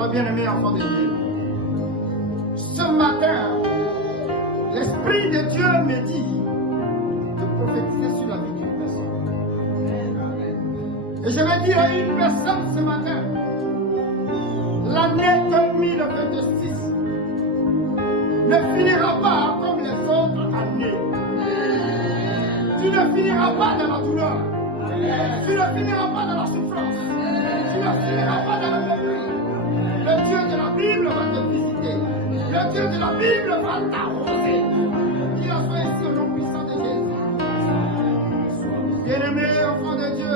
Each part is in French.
Alors, bien-aimés enfants de Dieu, ce matin, l'Esprit de Dieu me dit de prophétiser sur la vie d'une personne. Et je vais dire à une personne ce matin, l'année 2026 ne finira pas comme les autres années. Tu ne finiras pas dans la douleur. Tu ne finiras pas dans la souffrance. Tu ne finiras pas dans le mépris. Le Dieu de la Bible va te visiter. Le Dieu de la Bible va t'arroser. Il a fait ici au nom puissant de Jésus. Bien-aimés, enfants de Dieu,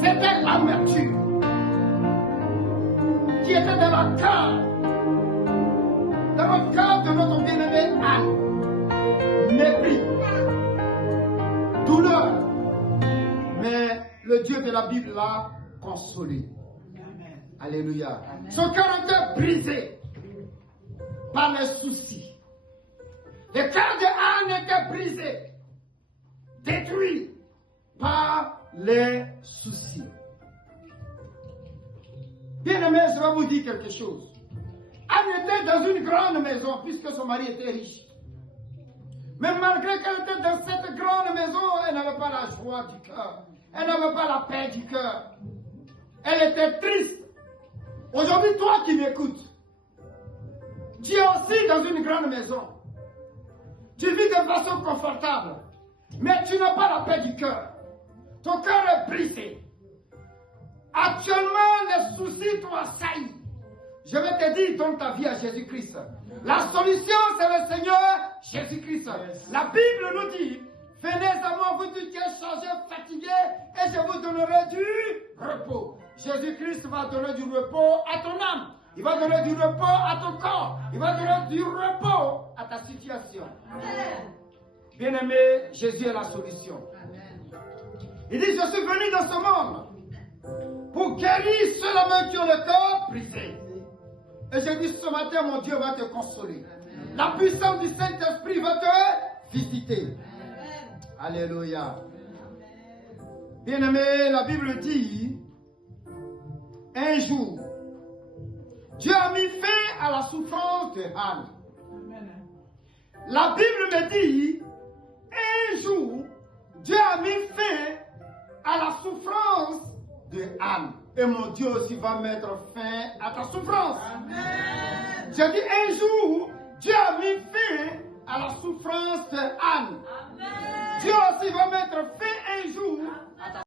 c'était l'amertume qui était dans le cœur de notre bien-aimé Anne. Mépris, douleur, mais le Dieu de la Bible l'a consolé. Amen. Alléluia. Amen. Son cœur était brisé par les soucis. Le cœur de Anne était brisé, détruit par les soucis. Bien-aimé, je vais vous dire quelque chose. Anne était dans une grande maison puisque son mari était riche. Mais malgré qu'elle était dans cette grande maison, elle n'avait pas la joie du cœur. Elle n'avait pas la paix du cœur. Elle était triste. Aujourd'hui, toi qui m'écoutes, tu es aussi dans une grande maison. Tu vis de façon confortable. Mais tu n'as pas la paix du cœur. Ton cœur est brisé. Actuellement, les soucis t'ont assailli. Je vais te dire, donne ta vie à Jésus-Christ. La solution, c'est le Seigneur Jésus-Christ. La Bible nous dit, venez à moi, vous qui êtes chargés, fatigués, et je vous donnerai du repos. Jésus-Christ va donner du repos à ton âme. Il va donner du repos à ton corps. Il va donner du repos à ta situation. Bien-aimé, Jésus est la solution. Il dit, je suis venu dans ce monde pour guérir ceux-là qui ont le corps brisé. Et je dis ce matin, mon Dieu va te consoler. Amen. La puissance du Saint-Esprit va te visiter. Amen. Alléluia. Bien-aimé, la Bible dit, un jour, Dieu a mis fin à la souffrance de Anne. Amen. La Bible me dit, un jour, Dieu a mis fin à la souffrance de Anne. Et mon Dieu aussi va mettre fin à ta souffrance. Amen. J'ai dit un jour, Dieu a mis fin à la souffrance d'Anne. Dieu aussi va mettre fin